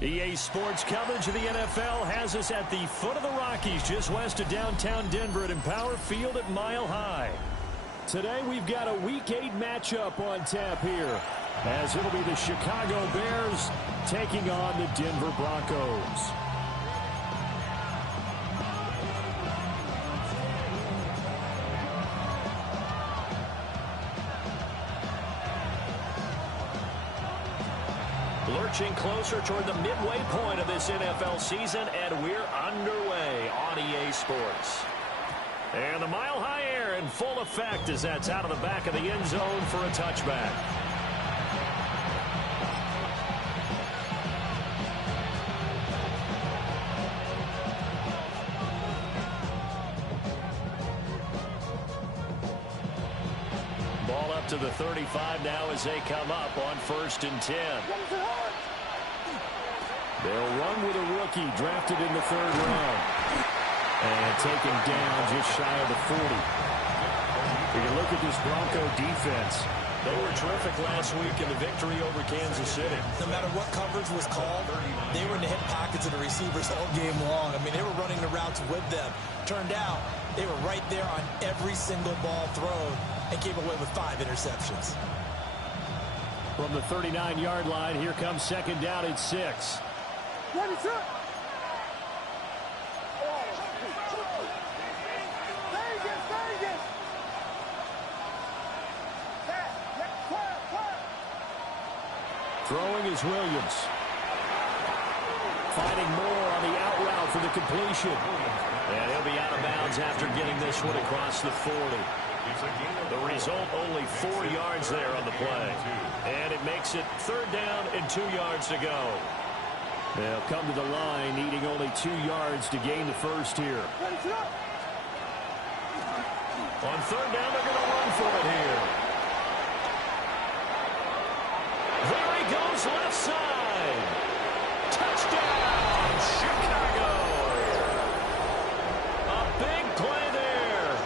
EA Sports coverage of the NFL has us at the foot of the Rockies, just west of downtown Denver at Empower Field at Mile High. Today we've got a Week 8 matchup on tap here, as it'll be the Chicago Bears taking on the Denver Broncos. Lurching closer toward the midway point of this NFL season, and we're underway on EA Sports. And the Mile High air in full effect as that's out of the back of the end zone for a touchback. Ball up to the 35 now as they come up on 1st and 10. They'll run with a rookie drafted in the 3rd round. And taken down just shy of the 40. If you look at this Bronco defense, they were terrific last week in the victory over Kansas City. No matter what coverage was called, they were in the hip pockets of the receivers all game long. I mean, they were running the routes with them. Turned out, they were right there on every single ball thrown and came away with 5 interceptions. From the 39-yard line, here comes 2nd down at 6. Throwing is Williams. Finding more on the out route for the completion. And he'll be out of bounds after getting this one across the 40. The result, only 4 yards there on the play. And it makes it 3rd down and 2 yards to go. They'll come to the line, needing only 2 yards to gain the first here. On 3rd down, they're going to run for it here. There he goes, left side. Touchdown, Chicago. A big play there.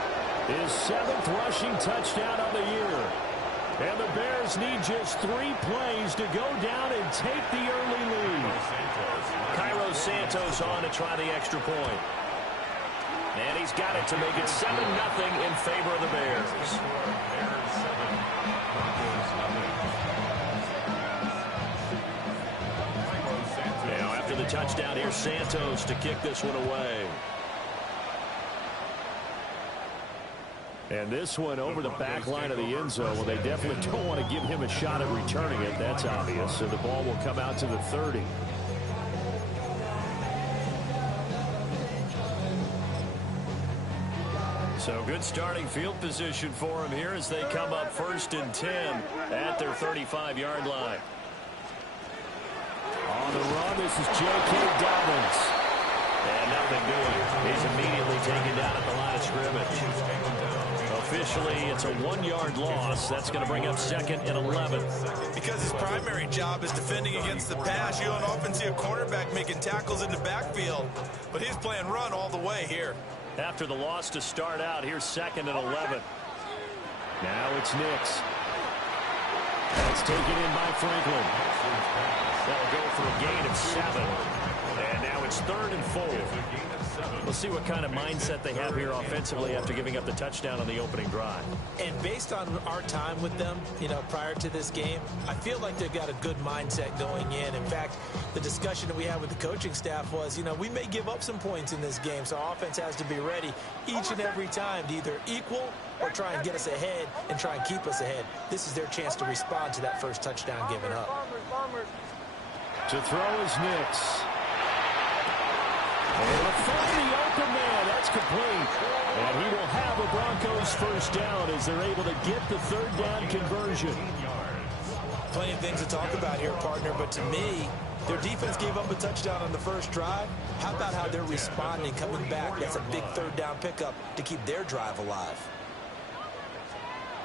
His 7th rushing touchdown of the year. And the Bears need just 3 plays to go down and take the early lead. Cairo Santos on to try the extra point. And he's got it to make it 7-0 in favor of the Bears. Now after the touchdown, here's Santos to kick this one away. And this one over the back line of the end zone. Well, they definitely don't want to give him a shot at returning it. That's obvious. So the ball will come out to the 30. So good starting field position for him here as they come up 1st and 10 at their 35-yard line. On the run, this is J.K. Dobbins. And nothing doing. He's immediately taken down at the line of scrimmage. Officially, it's a 1-yard loss. That's going to bring up 2nd and 11. Because his primary job is defending against the pass, you don't often see a cornerback making tackles in the backfield. But he's playing run all the way here. After the loss to start out, here's 2nd and 11. Now it's Nix. That's taken in by Franklin. That'll go for a gain of 7. And now it's 3rd and 4. We'll see what kind of mindset they have here offensively after giving up the touchdown on the opening drive. And based on our time with them, prior to this game, I feel like they've got a good mindset going in. In fact, the discussion that we had with the coaching staff was, we may give up some points in this game, so our offense has to be ready each and every time to either equal or try and get us ahead and try and keep us ahead. This is their chance to respond to that first touchdown given up. To throw is Nix. And find the open man. That's complete. And he will have a Broncos first down as they're able to get the 3rd down conversion. Plenty of things to talk about here, partner, but to me, their defense gave up a touchdown on the first drive. How about how they're responding, coming back? That's a big 3rd down pickup to keep their drive alive.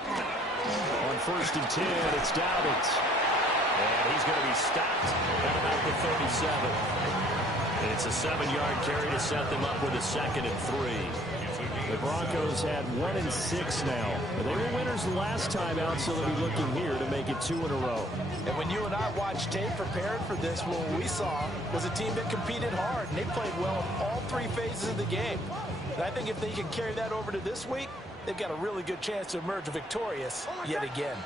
On 1st and 10, it's Dobbins. And he's going to be stopped at about the 37. It's a 7-yard carry to set them up with a 2nd and 3. The Broncos had 1-6 now. They were winners last time out, so they'll be looking here to make it 2 in a row. And when you and I watched tape preparing for this, what we saw was a team that competed hard, and they played well in all 3 phases of the game. And I think if they can carry that over to this week, they've got a really good chance to emerge victorious yet again.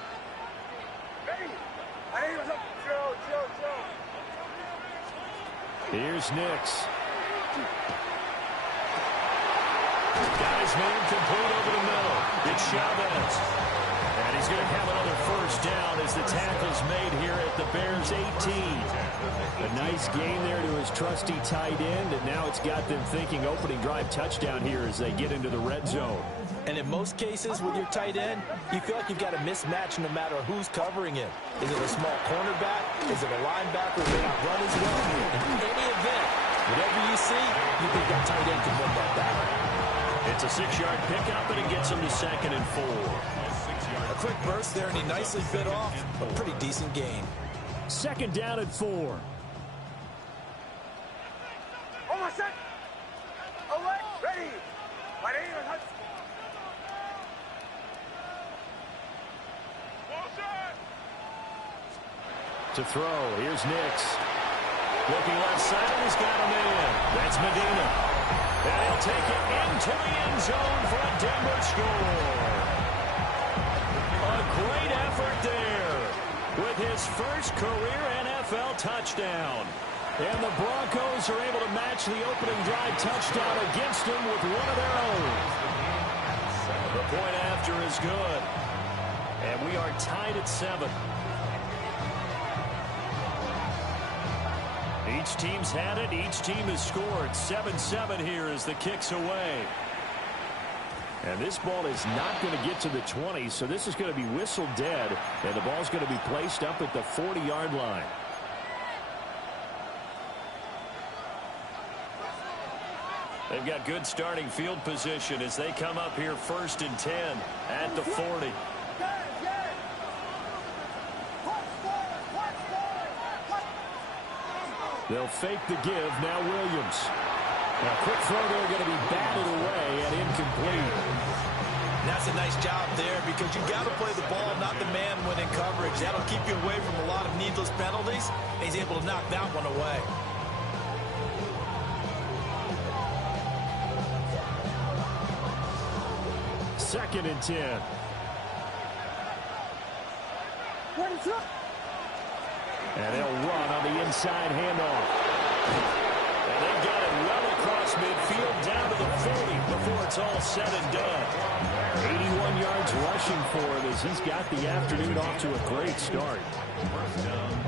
Here's Nix. Got his man complete over the middle. It's Chavez. And he's going to have another first down as the tackle's made here at the Bears' 18. A nice gain there to his trusty tight end, and now it's got them thinking opening drive touchdown here as they get into the red zone. And in most cases with your tight end, you feel like you've got a mismatch no matter who's covering him. Is it a small cornerback? Is it a linebacker who may not run as well? In any event, whatever you see, you think that tight end can win that battle. It's a 6-yard pickup, and it gets him to 2nd and 4. A quick burst there, and he nicely bit off a pretty decent gain. 2nd down and 4. To throw, here's Nix. Looking left side, he's got him in. That's Medina. And he'll take it into the end zone for a Denver score. A great effort there with his first career NFL touchdown. And the Broncos are able to match the opening drive touchdown against him with one of their own. The point after is good. And we are tied at 7. Each team's had it. Each team has scored. 7-7 here as the kick's away. And this ball is not going to get to the 20, so this is going to be whistled dead, and the ball's going to be placed up at the 40-yard line. They've got good starting field position as they come up here 1st and 10 at the 40. They'll fake the give. Now Williams. A quick throw there going to be batted away and incomplete. That's a nice job there because you got to play the ball, not the man when in coverage. That'll keep you away from a lot of needless penalties. He's able to knock that one away. Second and 10. And they'll run on the inside handoff. And they've got it well across midfield down to the 40 before it's all said and done. 81 yards rushing for him as he's got the afternoon off to a great start.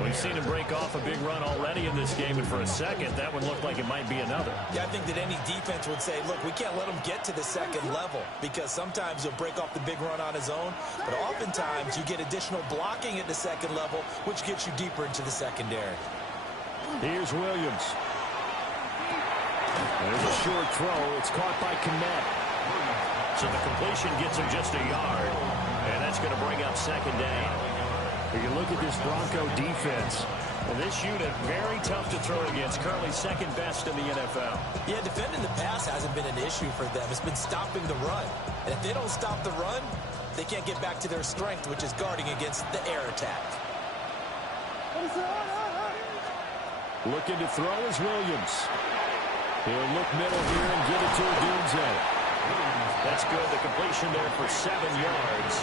We've seen him break off a big run already in this game, and for a second, that one looked like it might be another. Yeah, I think that any defense would say, look, we can't let him get to the second level because sometimes he'll break off the big run on his own, but oftentimes you get additional blocking at the second level, which gets you deeper into the secondary. Here's Williams. There's a short throw. It's caught by Kmet. So the completion gets him just a yard, and that's going to bring up 2nd down. You look at this Bronco defense. Well, this unit, very tough to throw against. Currently 2nd best in the NFL. Yeah, defending the pass hasn't been an issue for them. It's been stopping the run. And if they don't stop the run, they can't get back to their strength, which is guarding against the air attack. Looking to throw is Williams. He'll look middle here and give it to Odunze. That's good. The completion there for 7 yards.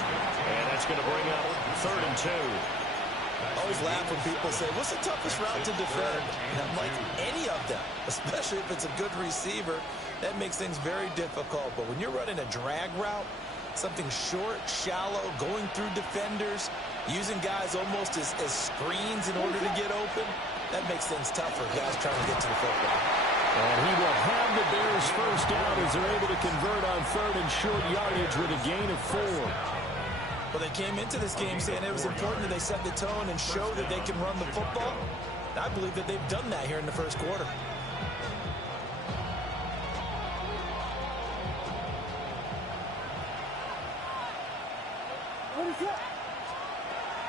And that's going to bring up 3rd and 2. I always laugh when people say, what's the toughest route to defend? And I'm like, any of them, especially if it's a good receiver, that makes things very difficult. But when you're running a drag route, something short, shallow, going through defenders, using guys almost as screens in order to get open, that makes things tough for guys trying to get to the football. And he will have the Bears first down as they're able to convert on 3rd and short yardage with a gain of 4. Well, they came into this game saying it was important that they set the tone and show that they can run the football. I believe that they've done that here in the first quarter.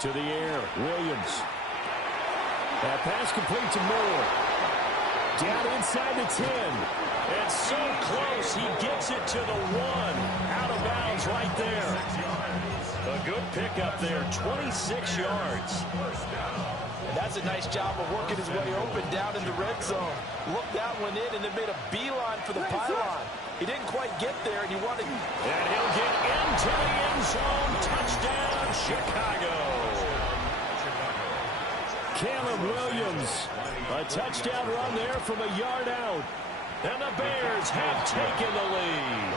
To the air, Williams. That pass complete to Moore. Down inside the 10. It's so close. He gets it to the 1. Out of bounds right there. A good pickup there. 26 yards. And that's a nice job of working his way open down in the red zone. Looked that one in and then made a beeline for the pylon. He didn't quite get there, and he wanted... And he'll get into the end zone. Touchdown, Chicago. Caleb Williams. A touchdown run there from a yard out. And the Bears have taken the lead.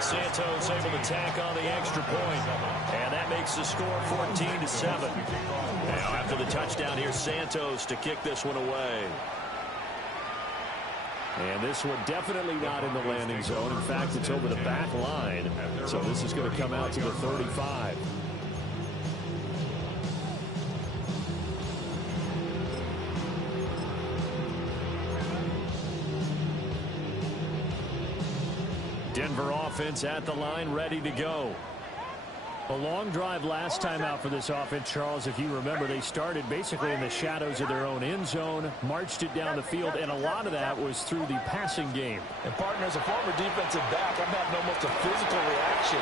Santos able to tack on the extra point. And that makes the score 14-7. Now after the touchdown, here's Santos to kick this one away. And this one definitely not in the landing zone. In fact, it's over the back line. So this is going to come out to the 35. Denver offense at the line, ready to go. A long drive last time out for this offense, Charles. If you remember, they started basically in the shadows of their own end zone, marched it down the field, and a lot of that was through the passing game. And, partner, as a former defensive back, I'm having almost a physical reaction.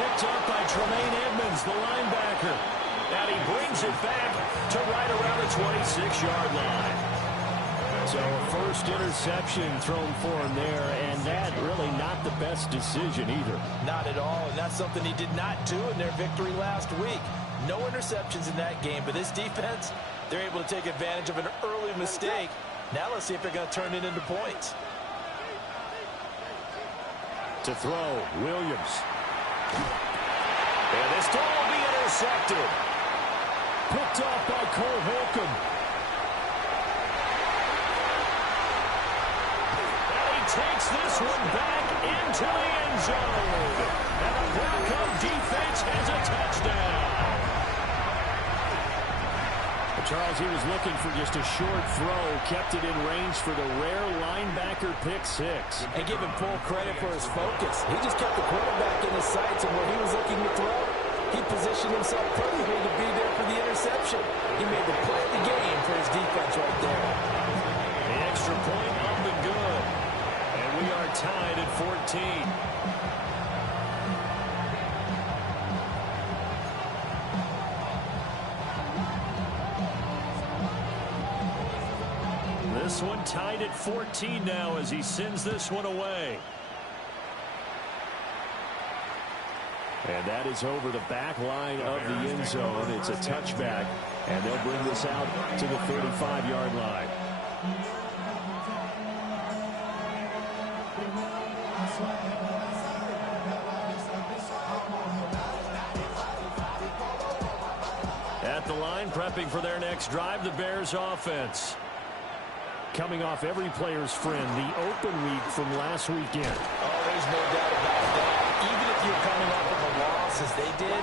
Picked up by Tremaine Edmonds, the linebacker. And he brings it back to right around the 26-yard line. So a first interception thrown for him there, and that really not the best decision either. Not at all, and that's something he did not do in their victory last week. No interceptions in that game, but this defense, they're able to take advantage of an early mistake. Now let's see if they're going to turn it into points. To throw, Williams. And this throw will be intercepted. Picked off by Cole Holcomb. Takes this one back into the end zone. And the Bronco defense has a touchdown. Charles, he was looking for just a short throw, kept it in range for the rare linebacker pick six. And give him full credit for his focus. He just kept the quarterback in his sights, and where he was looking to throw, he positioned himself perfectly to be there for the interception. He made the play of the game for his defense right there. The extra point up and good. We are tied at 14. This one tied at 14 now as he sends this one away. And that is over the back line of the end zone. It's a touchback, and they'll bring this out to the 35-yard line. At the line, prepping for their next drive, the Bears offense. Coming off every player's friend, the open week from last weekend. Oh, there's no doubt about that. Even if you're coming off of a loss as they did,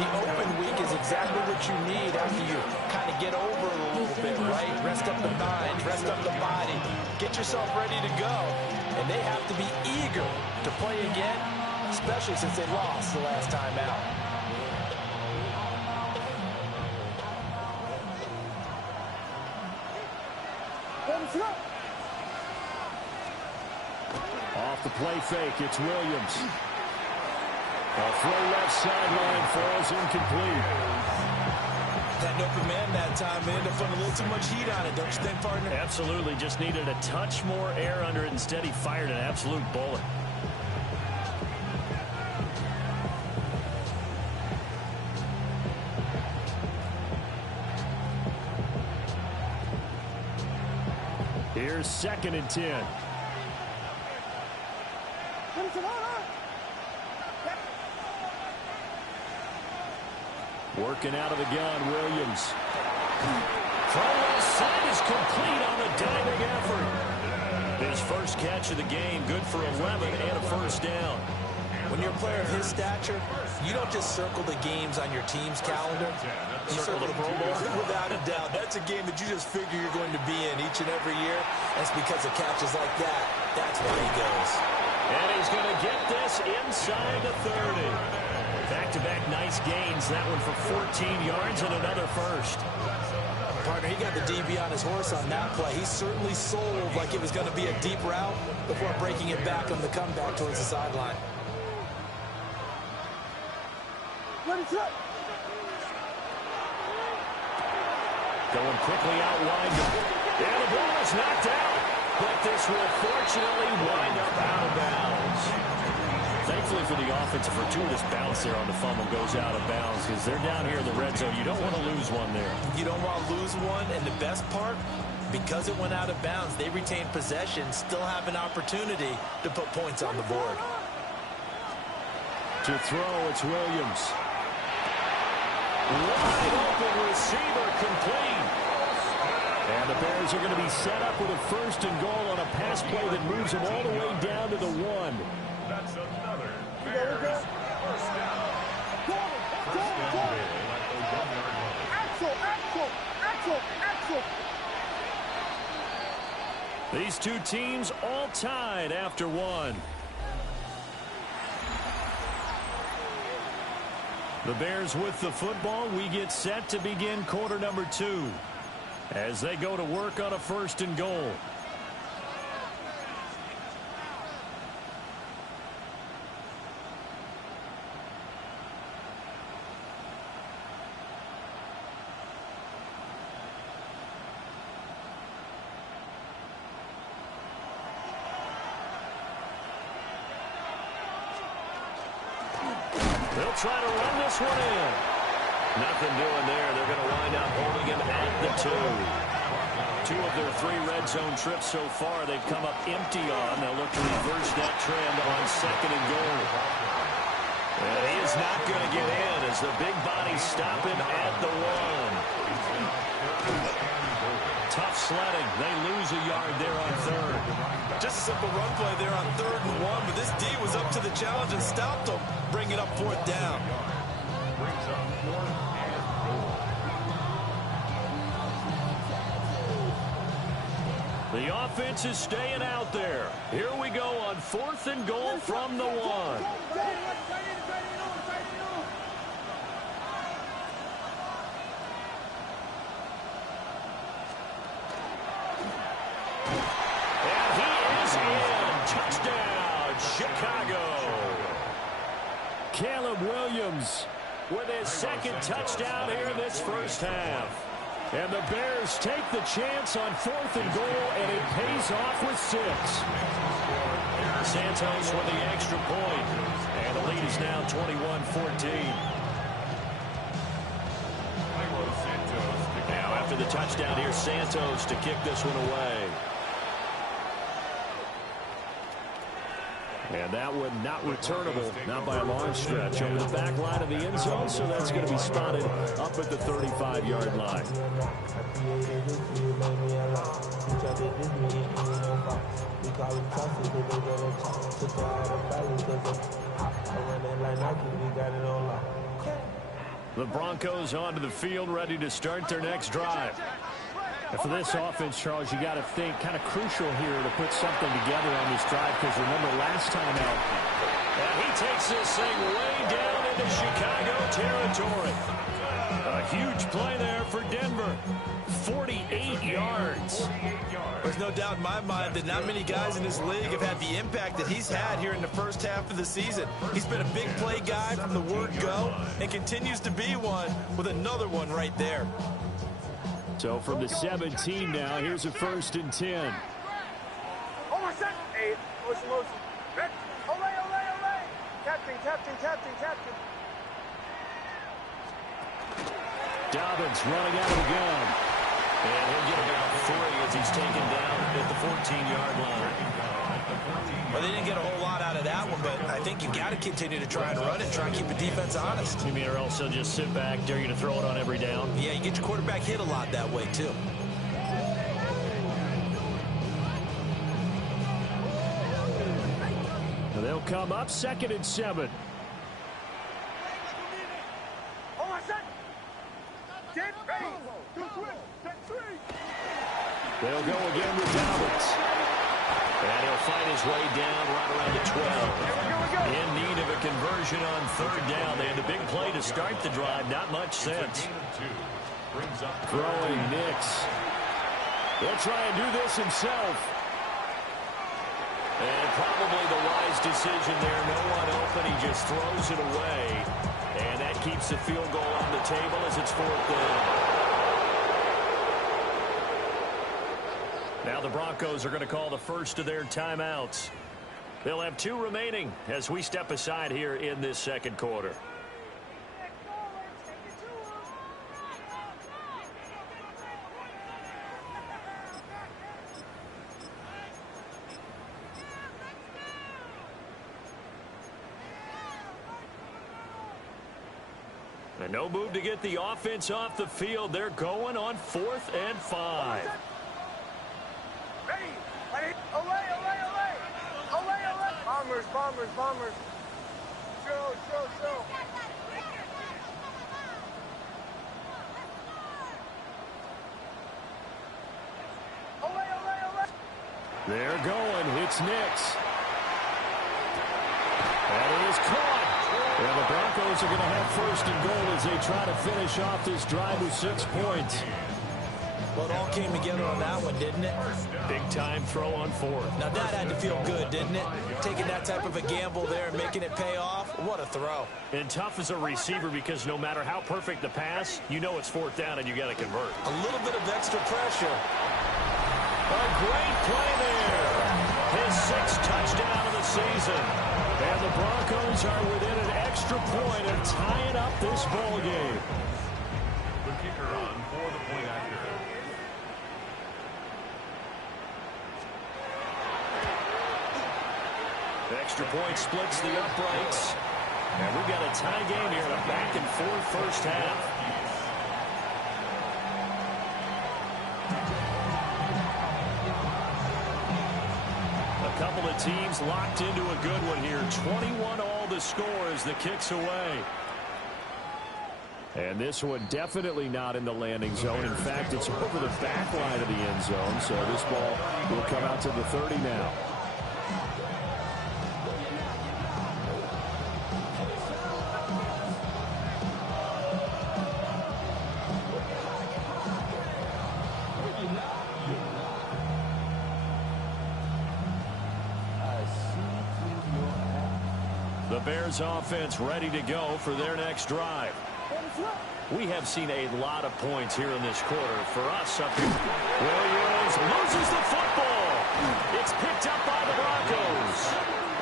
the open week is exactly what you need after you kind of get over it a little bit, right? Rest up the mind, rest up the body, get yourself ready to go. And they have to be eager to play again, especially since they lost the last time out. Off the play fake, it's Williams. A throw left sideline falls incomplete. That open man that time ended up putting a little too much heat on it, don't you think, partner? Absolutely, just needed a touch more air under it. Instead, he fired an absolute bullet. Here's 2nd and 10. Working out of the gun, Williams. From left side is complete on the diving effort. His first catch of the game, good for 11 and a first down. When you're a player of his stature, you don't just circle the games on your team's calendar. You circle the Pro Bowl. Without a doubt, that's a game that you just figure you're going to be in each and every year. That's because of catches like that. That's why he goes. And he's going to get this inside the 30. Back-to-back nice gains. That one for 14 yards and another first. partner. He got the DB on his horse on that play. He certainly sold like it was going to be a deep route before breaking it back on the comeback towards the sideline. Going quickly out wide. And the ball is knocked out. But this will fortunately wind up out of bounds. Thankfully for the offense, a fortuitous bounce there on the fumble goes out of bounds because they're down here in the red zone. You don't want to lose one there. You don't want to lose one, and the best part, because it went out of bounds, they retain possession, still have an opportunity to put points on the board. To throw, it's Williams. Wide open receiver complete. And the Bears are going to be set up with a 1st and goal on a pass play that moves them all the way down to the 1. That's another Bears first down. These two teams all tied after 1. The Bears with the football. We get set to begin quarter number 2 as they go to work on a 1st and goal. They'll try to run this one in. Nothing doing there. They're going to wind up holding him at the 2. 2 of their 3 red zone trips so far they've come up empty on. They'll look to reverse that trend on 2nd and goal. And he is not going to get in as the big body stop him at the 1. Tough sledding. They lose a yard there on 3rd. Just a simple run play there on 3rd and 1, but this D was up to the challenge and stopped them, bringing up 4th down. The offense is staying out there. Here we go on 4th and goal from the 1. Chicago. Caleb Williams with his 2nd touchdown here this first half. And the Bears take the chance on 4th and goal, and it pays off with 6. Santos with the extra point, and the lead is now 21-14. Now after the touchdown, here's Santos to kick this one away. And that one not returnable, not by a long stretch, over the back line of the end zone, so that's going to be spotted up at the 35-yard line. The Broncos onto the field, ready to start their next drive. And for this offense, Charles, you got to think kind of crucial here to put something together on this drive, because remember last time out, and he takes this thing way down into Chicago territory. A huge play there for Denver. 48 yards. There's no doubt in my mind that not many guys in this league have had the impact that he's had here in the first half of the season. He's been a big play guy from the word go and continues to be one with another one right there. So from the 17 now, here's a 1st and 10. Dobbins running out of the gun. And he'll get about 3 as he's taken down at the 14-yard line. Well, they didn't get a whole lot out of that one, but I think you got to continue to try and run it, try and keep the defense honest. You mean or else they'll just sit back, dare you to throw it on every down? Yeah, you get your quarterback hit a lot that way, too. They'll come up 2nd and 7. They'll go again with Dobbins. And he'll fight his way down right around the 12. In need of a conversion on 3rd down. They had a big play to start the drive. Not much sense. Throwing Nix. He'll try and do this himself. And probably the wise decision there. No one open. He just throws it away. And that keeps the field goal on the table as it's 4th down. Now the Broncos are going to call the first of their timeouts. They'll have 2 remaining as we step aside here in this second quarter. And no move to get the offense off the field. They're going on 4th and 5. Ready. Away. Bombers. Show. Away. They're going. It's Nix. That is caught. And the Broncos are going to have 1st and goal as they try to finish off this drive with 6 points. Well, it all came together on that one, didn't it? Big time throw on 4th. Now that had to feel good, didn't it? Taking that type of a gamble there and making it pay off. What a throw. And tough as a receiver because no matter how perfect the pass, you know it's 4th down and you got to convert. A little bit of extra pressure. A great play there. His 6th touchdown of the season. And the Broncos are within an extra point of tying up this ball game. The kicker on for the point after. Extra point splits the uprights. And we've got a tie game here in a back-and-forth first half. A couple of teams locked into a good one here. 21 all the score as the kick's away. And this one definitely not in the landing zone. In fact, it's over the back line of the end zone. So this ball will come out to the 30 now. The Bears offense ready to go for their next drive. We have seen a lot of points here in this quarter. For us up here, Williams loses the football. It's picked up by the Broncos.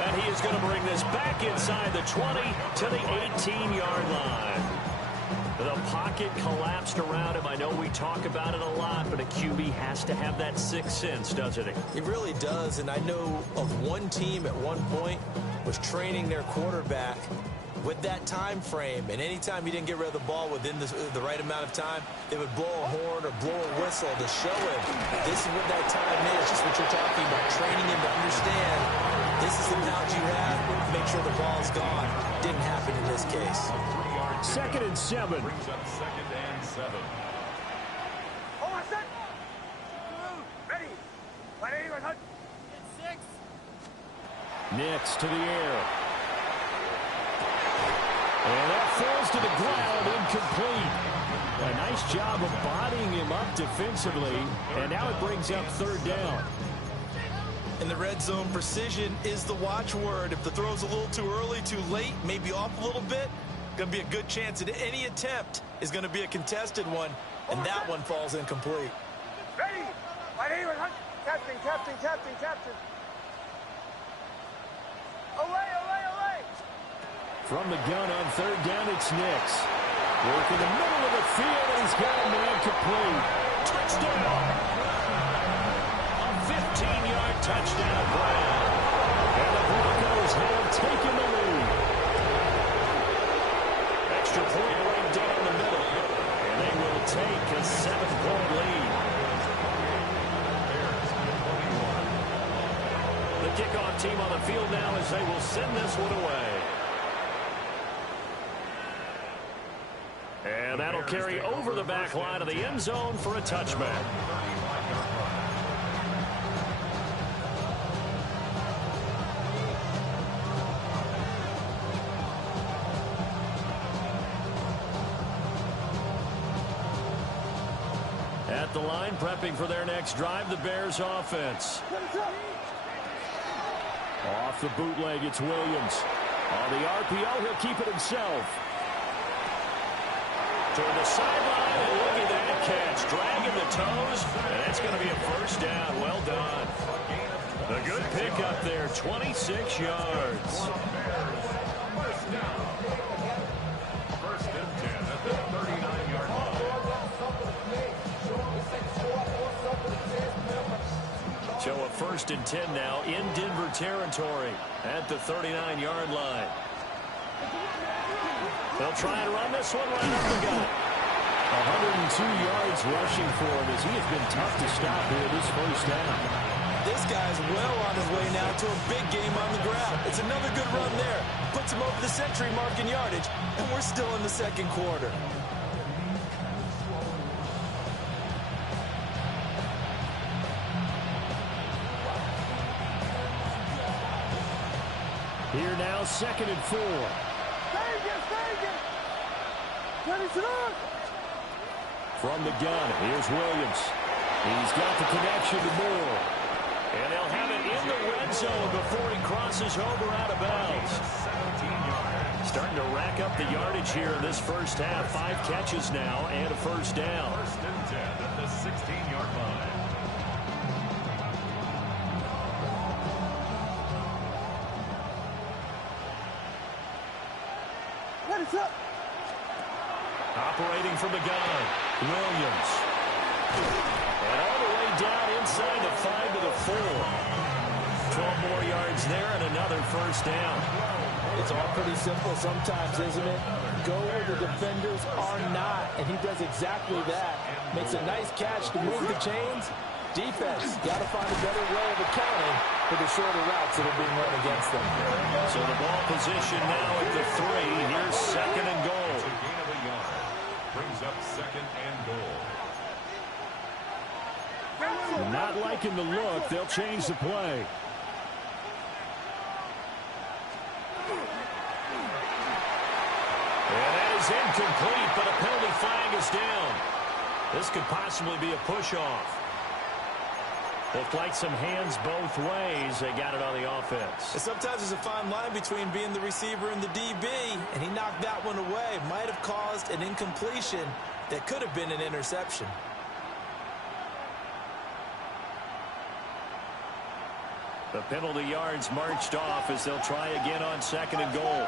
And he is going to bring this back inside the 20 to the 18-yard line. The pocket collapsed around him. I know we talk about it a lot, but a QB has to have that sixth sense, doesn't he? It really does, and I know of one team at one point was training their quarterback with that time frame, and anytime he didn't get rid of the ball within the right amount of time, they would blow a horn or blow a whistle to show him this is what that time is, just what you're talking about, training him to understand this is the amount you have, make sure the ball's gone. Didn't happen in this case. 2nd and 7. Brings up 2nd and 7. Hold on, set. Ready. It's 6. Nix to the air. And that falls to the ground, incomplete. A nice job of bodying him up defensively, and now it brings up 3rd down. In the red zone, precision is the watchword. If the throw's a little too early, too late, maybe off a little bit, going to be a good chance that any attempt is going to be a contested one, and that one falls incomplete. Ready. Captain. Away. From the gun on 3rd down, it's Nix. Work in the middle of the field, and he's got a man complete. Touchdown! A 15-yard touchdown grab. And the Broncos have taken the lead. Extra point right down the middle. And they will take a 7-point lead. The kickoff team on the field now as they will send this one away. And that'll carry over the back line of the end zone for a touchback. at the line, prepping for their next drive, the Bears offense. Off the bootleg, it's Williams. On the RPO, he'll keep it himself. Toward the sideline, and look at that catch. Dragging the toes, and that's going to be a first down. Well done. A good pickup there, 26 yards. First down. First and 10 at the 39-yard line. So a first and 10 now in Denver territory at the 39-yard line. They'll try and run this one right up the gut. 102 yards rushing for him as he has been tough to stop here this first down. This guy's well on his way now to a big game on the ground. It's another good run there. Puts him over the century mark in yardage, and we're still in the second quarter. Here now, 2nd and 4. From the gun, here's Williams. He's got the connection to Moore. And they'll have it in the red zone before he crosses over out of bounds. 17 yards. Starting to rack up the yardage here in this first half. 5 catches now and a first down. First and 10 at the 16-yard line. Operating from the gun, Williams. And all the way down inside the 5 to the 4. 12 more yards there and another first down. It's all pretty simple sometimes, isn't it? Go where the defenders are not, and he does exactly that. Makes a nice catch to move the chains. Defense got to find a better way of accounting for the shorter routes that are being run against them. So the ball position now at the 3. Here's 2nd and goal. It's a gain of a yard. Brings up 2nd and goal. Not liking the look. They'll change the play. And that is incomplete, but a penalty flag is down. This could possibly be a push-off. Looked like some hands both ways. They got it on the offense. And sometimes there's a fine line between being the receiver and the DB, and he knocked that one away. Might have caused an incompletion that could have been an interception. The penalty yards marched off as they'll try again on 2nd and goal.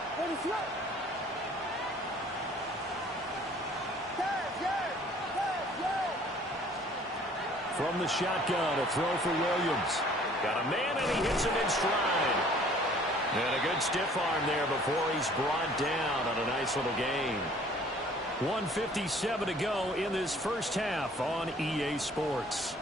From the shotgun, a throw for Williams. Got a man, and he hits him in stride. And a good stiff arm there before he's brought down on a nice little gain. 1:57 to go in this first half on EA Sports.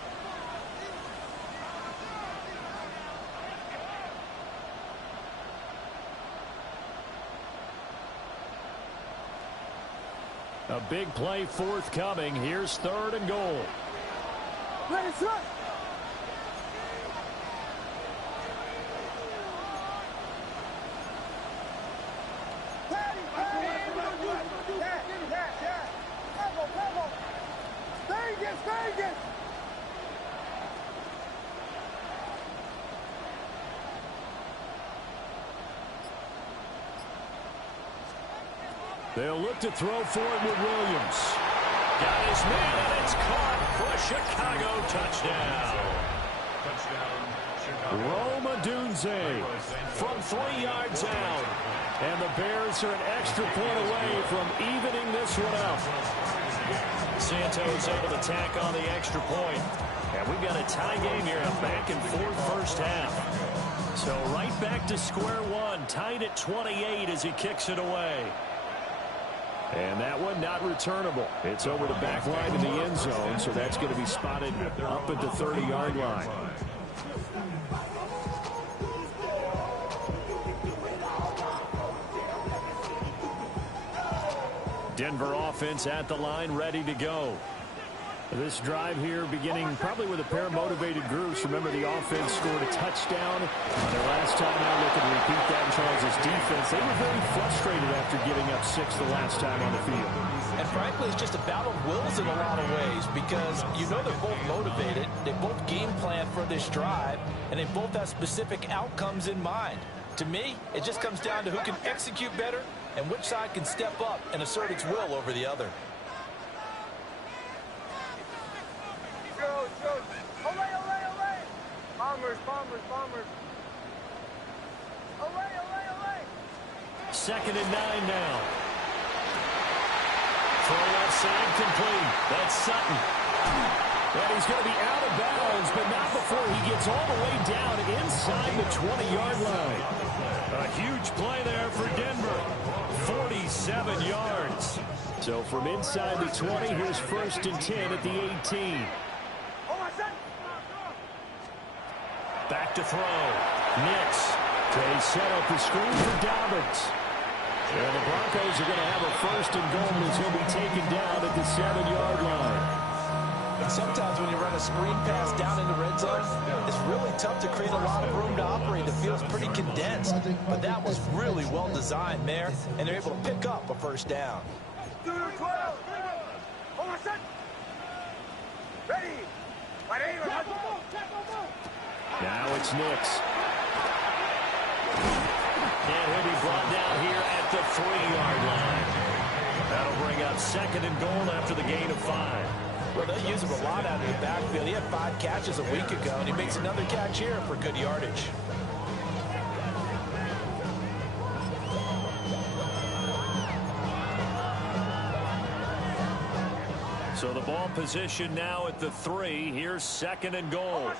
A big play forthcoming. Here's 3rd and goal. Ready, set. They'll look to throw for it with Williams. Got his man, and it's caught for a Chicago touchdown. Rome Odunze from 3 yards out. And the Bears are an extra point away from evening this one up. Santos able to tack on the extra point. And we've got a tie game here, a back-and-forth first half. So right back to square one, tied at 28 as he kicks it away. And that one not returnable. It's over the back line in the end zone, so that's going to be spotted up at the 30-yard line. Denver offense at the line, ready to go. This drive here beginning probably with a pair of motivated groups. Remember, the offense scored a touchdown on their last this time out looking to repeat that in Charles' defense. They were very frustrated after giving up 6 the last time on the field. And frankly, it's just a battle of wills in a lot of ways because you know they're both motivated. They both game plan for this drive, and they both have specific outcomes in mind. To me, it just comes down to who can execute better and which side can step up and assert its will over the other. Bombers. Away. 2nd and 9 now. Throw left side complete. That's Sutton. And he's going to be out of bounds, but not before he gets all the way down inside the 20-yard line. A huge play there for Denver. 47 yards. So from inside the 20, here's 1st and 10 at the 18. Back to throw. Nix. They set up the screen for Dobbins. And the Broncos are going to have a 1st and goal as he'll be taken down at the 7-yard line. And sometimes when you run a screen pass down in the red zone, it's really tough to create a lot of room to operate. It feels pretty condensed. But that was really well designed there, and they're able to pick up a 1st down. Now it's Nix. And he'll be brought down here at the 3-yard line. That'll bring up 2nd and goal after the gain of 5. Well, they use him a lot out of the backfield. He had 5 catches a week ago, and he makes another catch here for good yardage. So the ball position now at the 3. Here's 2nd and goal.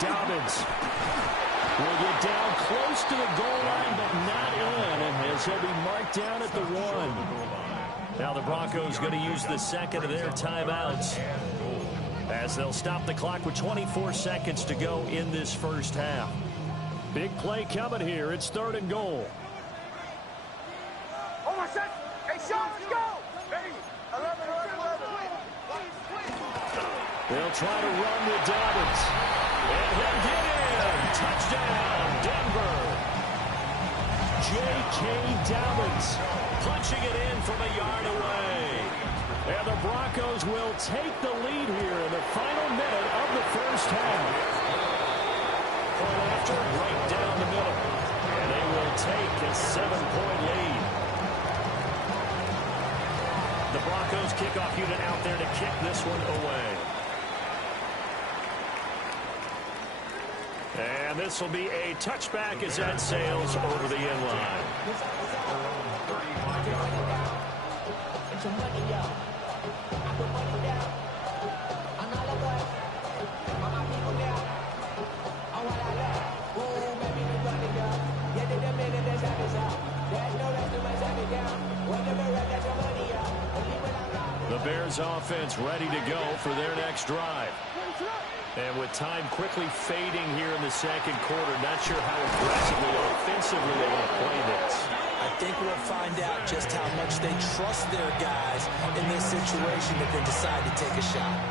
Dobbins will get down close to the goal line, but not in, and as he'll be marked down at the 1. Now the Broncos going to use the 2nd of their timeouts as they'll stop the clock with 24 seconds to go in this 1st half. Big play coming here. It's 3rd and goal. Hey, Sean, let's go! Hey, 11. They'll try to run with Dobbins. And he'll get in. Touchdown, Denver. J.K. Dobbins punching it in from a yard away. And the Broncos will take the lead here in the final minute of the 1st half. Point after, right down the middle. And they will take a 7-point lead. The Broncos kickoff unit out there to kick this one away. And this will be a touchback as that sails over the end line. The Bears offense ready to go for their next drive. And with time quickly fading here in the 2nd quarter, not sure how aggressively or offensively they want to play this. I think we'll find out just how much they trust their guys in this situation if they decide to take a shot.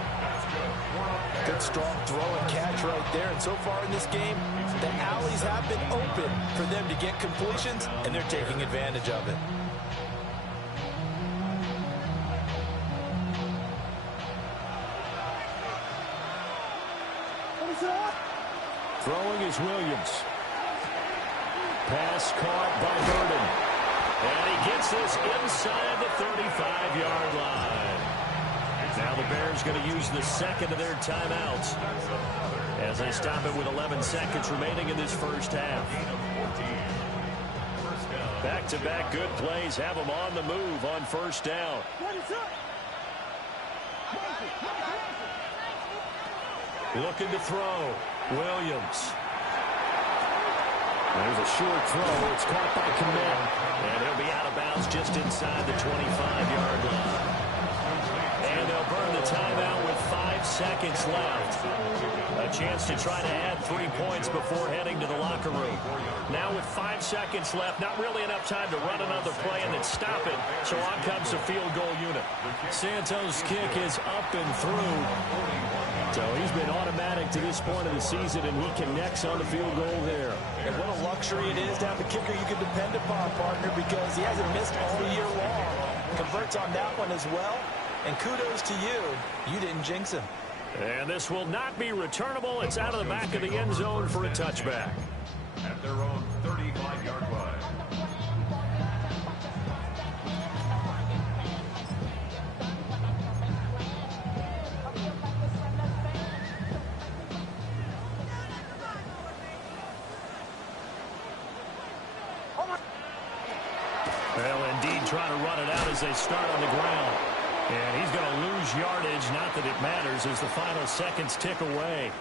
Good strong throw and catch right there. And so far in this game, the alleys have been open for them to get completions, and they're taking advantage of it. Throwing is Williams. Pass caught by Burden. And he gets this inside the 35-yard line. Now the Bears going to use the 2nd of their timeouts as they stop it with 11 seconds remaining in this 1st half. Back-to-back good plays have them on the move on 1st down. Looking to throw. Williams. There's a short throw. It's caught by Kmet. And he'll be out of bounds just inside the 25-yard line. And they'll burn the timeout with 5 seconds left. A chance to try to add 3 points before heading to the locker room. Now with 5 seconds left, not really enough time to run another play and then stop it. So on comes the field goal unit. Santos' kick is up and through. So he's been automatic to this point of the season, and he connects on the field goal there. And what a luxury it is to have a kicker you can depend upon, partner, because he hasn't missed all year long. Converts on that one as well. And kudos to you. You didn't jinx him. And this will not be returnable. It's out of the back of the end zone for a touchback. At their own 35-yard line. Well, indeed, trying to run it out as they start on the ground. And he's going to lose yardage. Not that it matters as the final seconds tick away.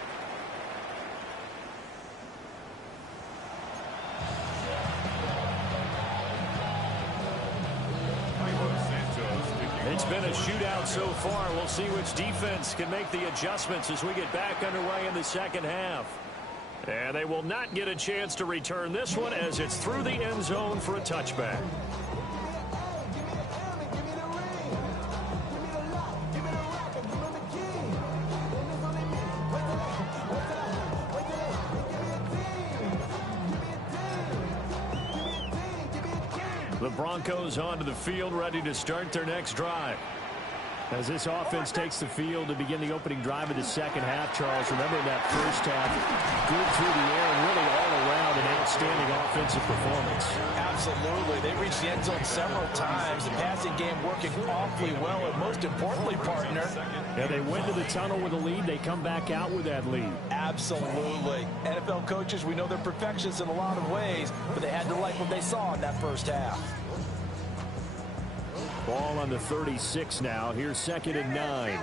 It's been a shootout so far. We'll see which defense can make the adjustments as we get back underway in the second half. And they will not get a chance to return this one as it's through the end zone for a touchback. The Broncos onto the field, ready to start their next drive. As this offense takes the field to begin the opening drive of the second half, Charles, remember that first half, good through the air and really all around an outstanding offensive performance. Absolutely. They reached the end zone several times. The passing game working awfully well, and most importantly, partner. Yeah, they went to the tunnel with a lead. They come back out with that lead. Absolutely. NFL coaches, we know they're perfectionists in a lot of ways, but they had to like what they saw in that first half. Ball on the 36 now. Here's 2nd and 9.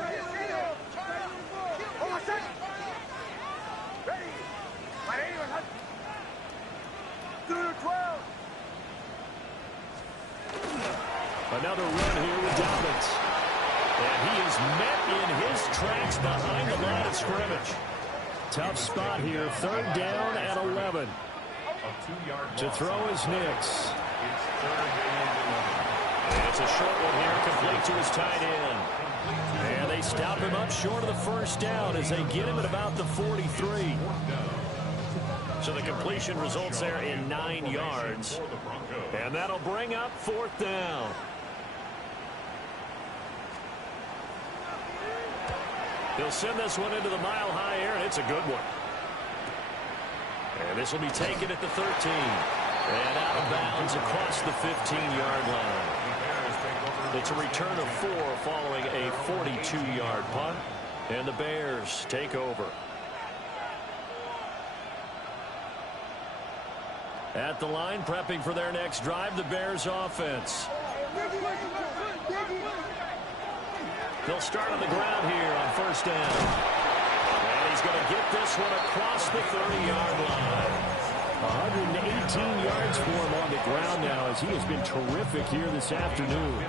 Another run here with Dobbins. And he is met in his tracks behind the line of scrimmage. Tough spot here. 3rd down at 11. To throw is Nix. And it's a short one here, complete to his tight end. And they stop him up short of the first down as they get him at about the 43. So the completion results there in 9 yards. And that'll bring up 4th down. He'll send this one into the mile-high air, and it's a good one. And this will be taken at the 13. And out of bounds across the 15-yard line. It's a return of 4 following a 42-yard punt. And the Bears take over. At the line, prepping for their next drive, the Bears offense. They'll start on the ground here on 1st down. And he's going to get this one across the 30-yard line. 118 yards for him on the ground now as he has been terrific here this afternoon.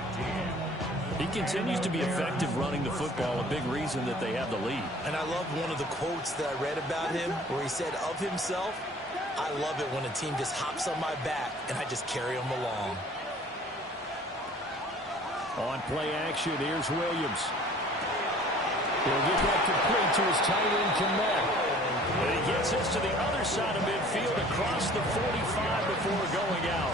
He continues to be effective running the football, a big reason that they have the lead. And I love one of the quotes that I read about him where he said of himself, "I love it when a team just hops on my back and I just carry them along." On play action, here's Williams. He'll get that complete to his tight end, Connect. And he gets this to the other side of midfield across the 45 before going out.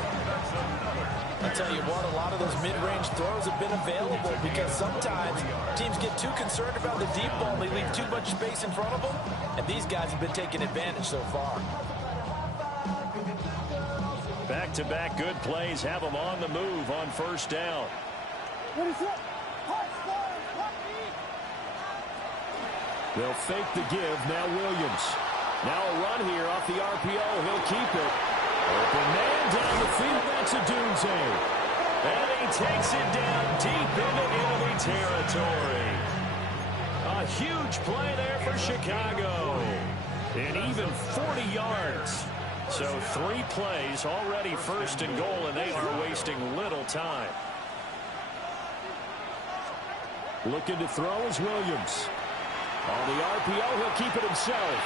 I'll tell you what, a lot of those mid-range throws have been available because sometimes teams get too concerned about the deep ball. They leave too much space in front of them, and these guys have been taking advantage so far. Back-to-back good plays have them on the move on 1st down. They'll fake the give. Now Williams. Now a run here off the RPO. He'll keep it. Open man down the field. That's a Dunze. And he takes it down deep into enemy territory. A huge play there for Chicago. And even 40 yards. So 3 plays already 1st and goal, and they are wasting little time. Looking to throw is Williams. On the RPO, he'll keep it himself.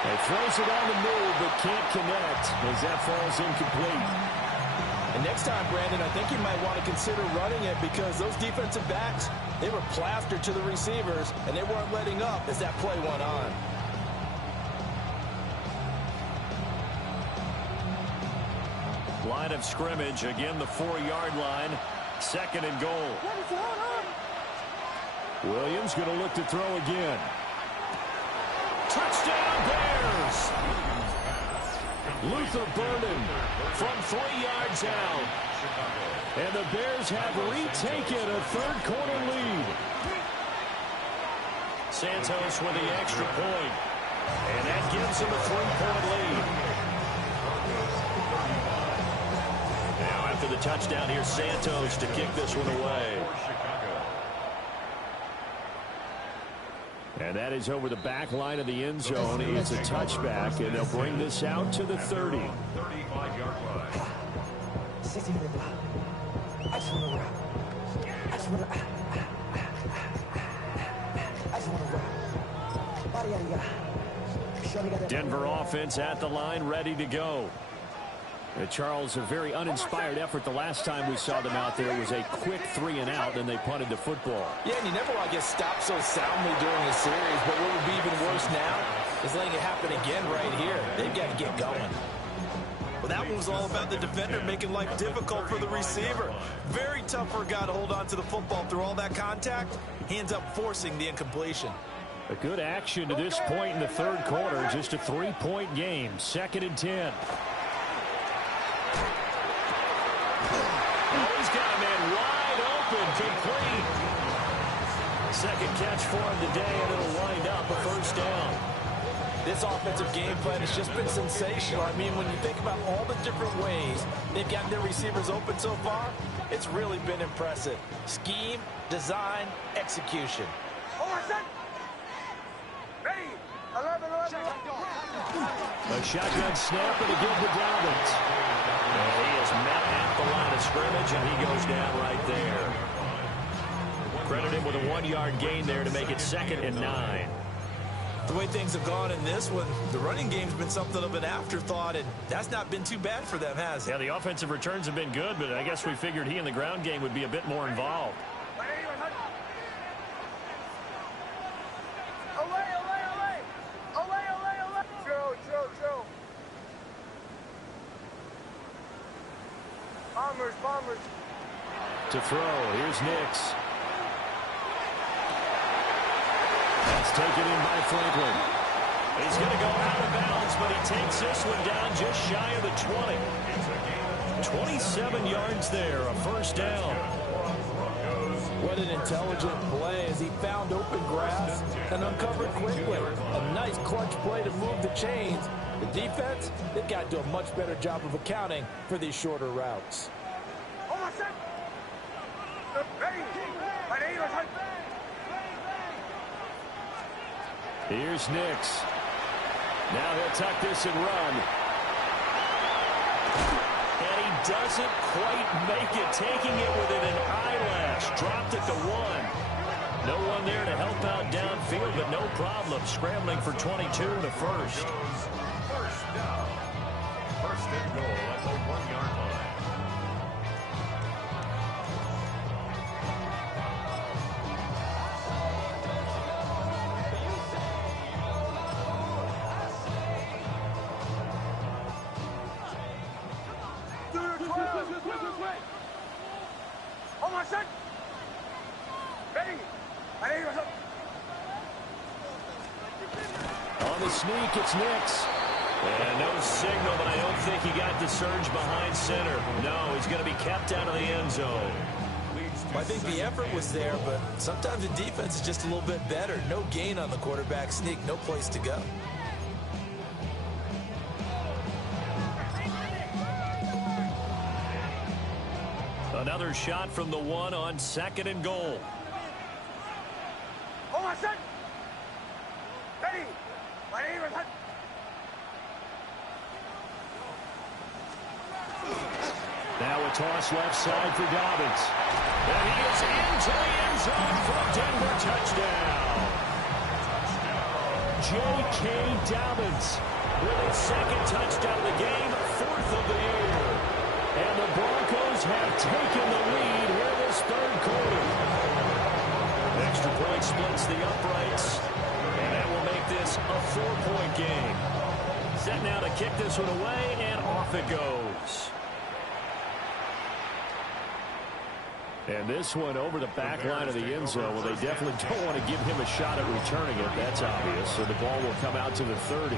He throws it on the move, but can't connect as that falls incomplete. And next time, Brandon, I think you might want to consider running it because those defensive backs, they were plastered to the receivers, and they weren't letting up as that play went on. Line of scrimmage, again the 4-yard line. 2nd and goal. Williams going to look to throw again. Touchdown Bears! Luther Burden from 3 yards out. And the Bears have retaken a third-quarter lead. Santos with the extra point. And that gives him a 3-point lead. Now after the touchdown, here's Santos to kick this one away. And that is over the back line of the end zone. It's a touchback, and they'll bring this out to the 30. 35-yard line. Denver offense at the line, ready to go. Charles, a very uninspired effort the last time we saw them out there. It was a quick 3-and-out, and they punted the football. Yeah, and you never want to get stopped so soundly during a series, but what would be even worse now is letting it happen again right here. They've got to get going. Well, that one was all about the defender making life difficult for the receiver. Very tough for a guy to hold on to the football through all that contact. He ends up forcing the incompletion. A good action to this point in the third quarter. Just a 3-point game. 2nd and 10. He's got a man wide open, complete. Second catch for him today, and it'll wind up a first down. This offensive game plan has just been sensational. I mean, when you think about all the different ways they've gotten their receivers open so far, it's really been impressive. Scheme, design, execution. A shotgun snap and again to Dobbins. And he is met at the line of scrimmage, and he goes down right there. Credit him with a 1-yard gain there to make it 2nd and 9. The way things have gone in this one, the running game's been something of an afterthought, and that's not been too bad for them, has it? Yeah, the offensive returns have been good, but I guess we figured he in the ground game would be a bit more involved. Bombers. To throw, here's Nix. That's taken in by Franklin. He's going to go out of bounds, but he takes this one down just shy of the 20. 27 yards there, a first down. What an intelligent play as he found open grass and uncovered quickly. A nice clutch play to move the chains. The defense, they've got to do a much better job of accounting for these shorter routes. Here's Nix. Now he'll tuck this and run. And he doesn't quite make it, taking it within an eyelash. Dropped it to 1. No one there to help out downfield, but no problem. Scrambling for 22 to first. First down. First and goal at the 1-yard line. On the sneak, it's Nix. And no signal, but I don't think he got the surge behind center. No, he's going to be kept out of the end zone. I think the effort was there, but sometimes the defense is just a little bit better. No gain on the quarterback sneak, no place to go. Another shot from the 1 on 2nd and goal. Now a toss left side for Dobbins. And he is into the end zone for a Denver touchdown. J.K. Dobbins with his 2nd touchdown of the game, 4th of the year. And the Broncos have taken the lead here this third quarter. Extra point splits the uprights. And that will make this a 4-point game. Set now to kick this one away, and off it goes. And this one over the back line of the end zone. Well, they definitely don't want to give him a shot at returning it. That's obvious. So the ball will come out to the 30.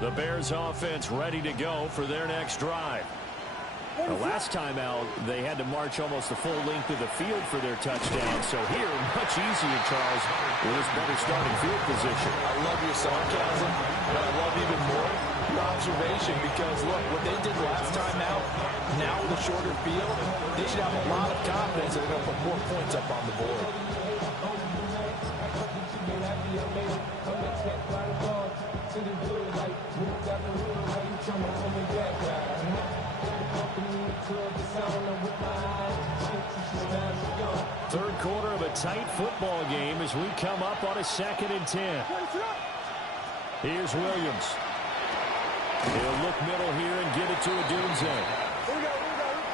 The Bears offense ready to go for their next drive. The last time out, they had to march almost the full length of the field for their touchdown. So here, much easier, Charles, with this better starting field position. I love your sarcasm, but I love even more your observation because, look, what they did last time out, now with a shorter field, they should have a lot of confidence that they're going to put more points up on the board. Third quarter of a tight football game as we come up on a 2nd and 10. Here's Williams. He'll look middle here and get it to Odunze.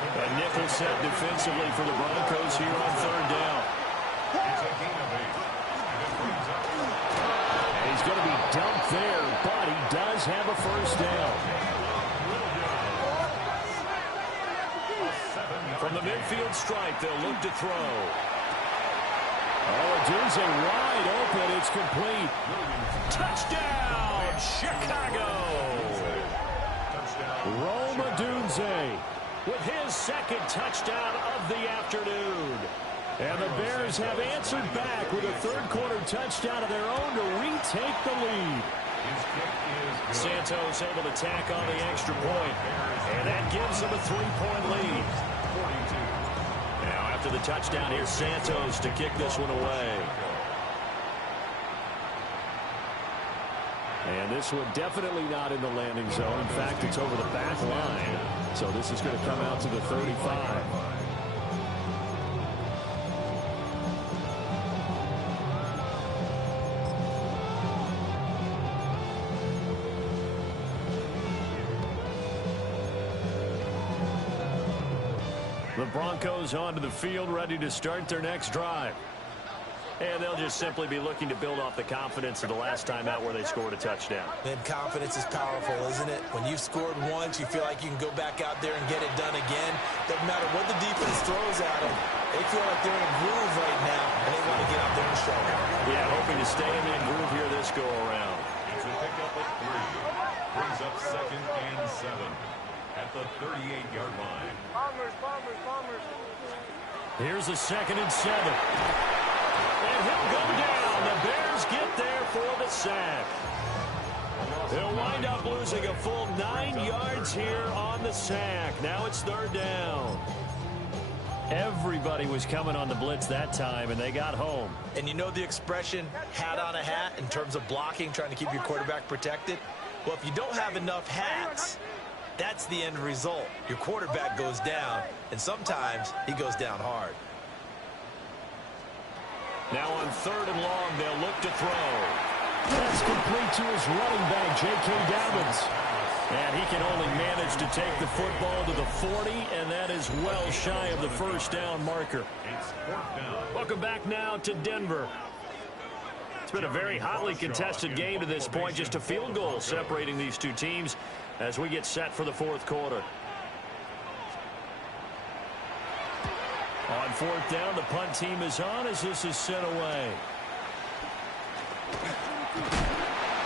A nickel set defensively for the Broncos here on 3rd down. And he's going to be dumped there, but he does have a 1st down. From the midfield stripe, they'll look to throw. Oh, Odunze wide open. It's complete. Touchdown, Chicago. Rome Odunze with his 2nd touchdown of the afternoon. And the Bears have answered back with a 3rd quarter touchdown of their own to retake the lead. Santos able to tack on the extra point, and that gives them a 3-point lead. Now after the touchdown, here's Santos to kick this one away. And this one definitely not in the landing zone. In fact, it's over the back line. So this is going to come out to the 35. The Broncos onto the field, ready to start their next drive. And they'll just simply be looking to build off the confidence of the last time out where they scored a touchdown. And confidence is powerful, isn't it? When you've scored once, you feel like you can go back out there and get it done again. Doesn't matter what the defense throws at them. They feel like they're in a groove right now, and they want to get out there and show it. Yeah, hoping to stay in that groove here this go-around. It's a pickup of 3. Brings up 2nd and 7 at the 38-yard line. Bombers. Here's a 2nd and 7. And he'll go down. The Bears get there for the sack. They'll wind up losing a full 9 yards here on the sack. Now it's 3rd down. Everybody was coming on the blitz that time, and they got home. And you know the expression, hat on a hat, in terms of blocking, trying to keep your quarterback protected? Well, if you don't have enough hats, that's the end result. Your quarterback goes down, and sometimes he goes down hard. Now on 3rd and long, they'll look to throw. That's complete to his running back, J.K. Dobbins. And he can only manage to take the football to the 40, and that is well shy of the 1st down marker. Welcome back now to Denver. It's been a very hotly contested game to this point. Just a field goal separating these two teams as we get set for the 4th quarter. On 4th down, the punt team is on as this is sent away.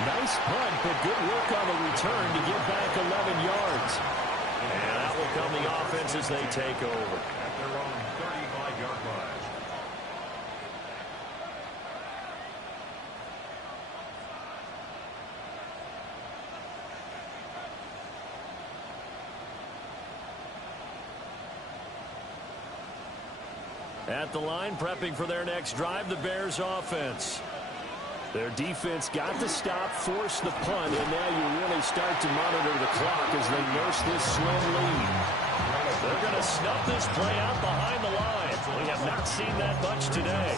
Nice punt, but good work on the return to get back 11 yards. And that will come the offense as they take over. At their own 35-yard line. At the line, prepping for their next drive, the Bears offense. Their defense got to stop, force the punt, and now you really start to monitor the clock as they nurse this slim lead. They're going to snuff this play out behind the line. We have not seen that much today.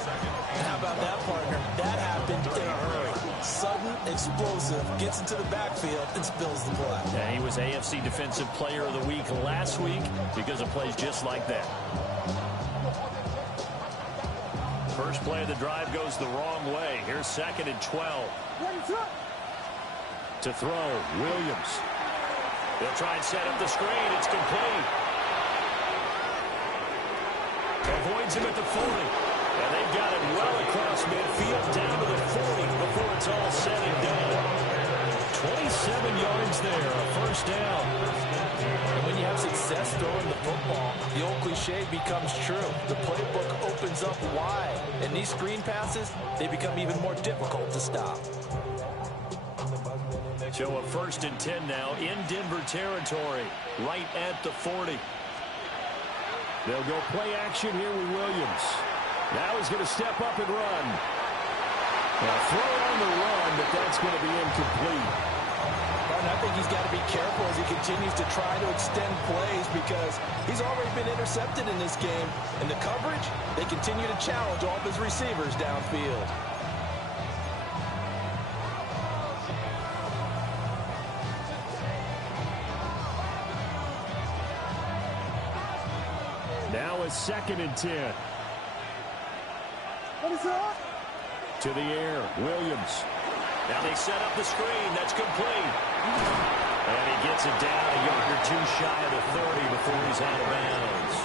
How about that, partner? That happened in a hurry. Sudden, explosive, gets into the backfield and spills the play. Yeah, he was AFC Defensive Player of the Week last week because of plays just like that. First play of the drive goes the wrong way. Here's 2nd and 12. To throw, Williams. They'll try and set up the screen. It's complete. Avoids him at the 40. And they've got him well across midfield down to the 40 before it's all said and done. 27 yards there, a first down. And when you have success throwing the football, the old cliche becomes true. The playbook opens up wide. And these screen passes, they become even more difficult to stop. So a 1st and 10 now in Denver territory, right at the 40. They'll go play action here with Williams. Now he's going to step up and run. Now throw on the run, but that's going to be incomplete. And I think he's got to be careful as he continues to try to extend plays because he's already been intercepted in this game. And the coverage, they continue to challenge all of his receivers downfield. Now a 2nd and 10. To the air, Williams. Now they set up the screen. That's complete. And he gets it down a yard or two shy of the 30 before he's out of bounds.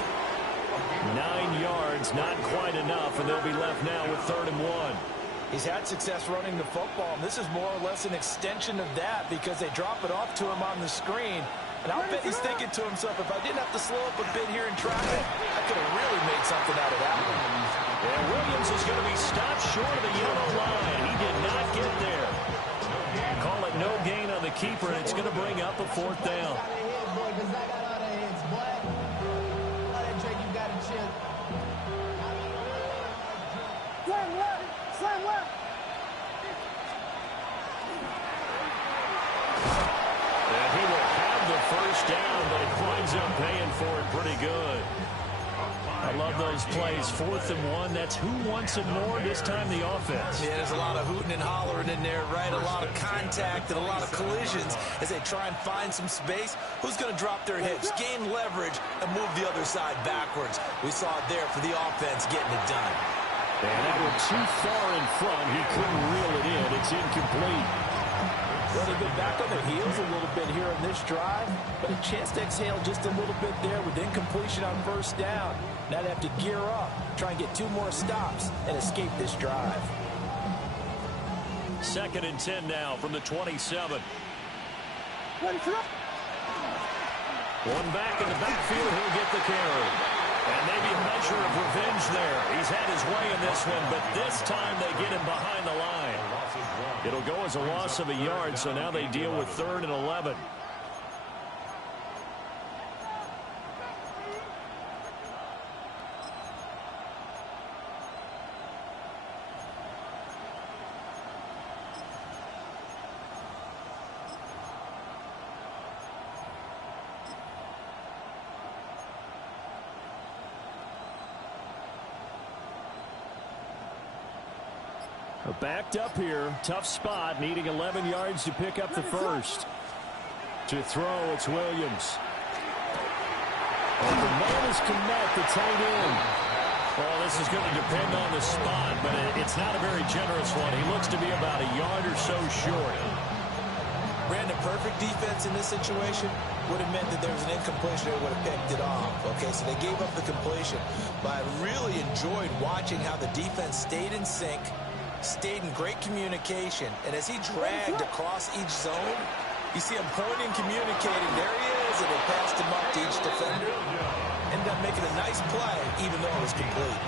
9 yards, not quite enough, and they'll be left now with 3rd and 1. He's had success running the football, and this is more or less an extension of that because they drop it off to him on the screen. And I'll bet he's thinking to himself, if I didn't have to slow up a bit here in traffic, I could have really made something out of that one. And Williams is going to be stopped short of the yellow line. He did not get there. Call it no gain on the keeper, and it's going to bring up a 4th down. And he will have the first down, but he winds up paying for it pretty good. I love those plays. 4th and 1. That's who wants it more this time, the offense. Yeah, there's a lot of hooting and hollering in there, right? A lot of contact and a lot of collisions as they try and find some space. Who's going to drop their hips, gain leverage, and move the other side backwards? We saw it there for the offense getting it done. And that one too far in front. He couldn't reel it in. It's incomplete. Well, they've been back on their heels a little bit here in this drive, but a chance to exhale just a little bit there with incompletion on 1st down. Now they have to gear up, try and get 2 more stops, and escape this drive. 2nd and 10 now from the 27. One back in the backfield, he'll get the carry. And maybe a measure of revenge there. He's had his way in this one, but this time they get him behind the line. It'll go as a loss of a yard, so now they deal with 3rd and 11. Backed up here, tough spot, needing 11 yards to pick up the first. To throw, it's Williams. And the man is Kmet, the tight end. Well, this is going to depend on the spot, but it's not a very generous one. He looks to be about a yard or so short. Brandon, perfect defense in this situation would have meant that there was an incompletion. They would have picked it off. Okay, so they gave up the completion. But I really enjoyed watching how the defense stayed in sync, stayed in great communication, and as he dragged across each zone, you see him pointing, communicating. There he is, and they passed him up to each defender. Ended up making a nice play, even though it was complete.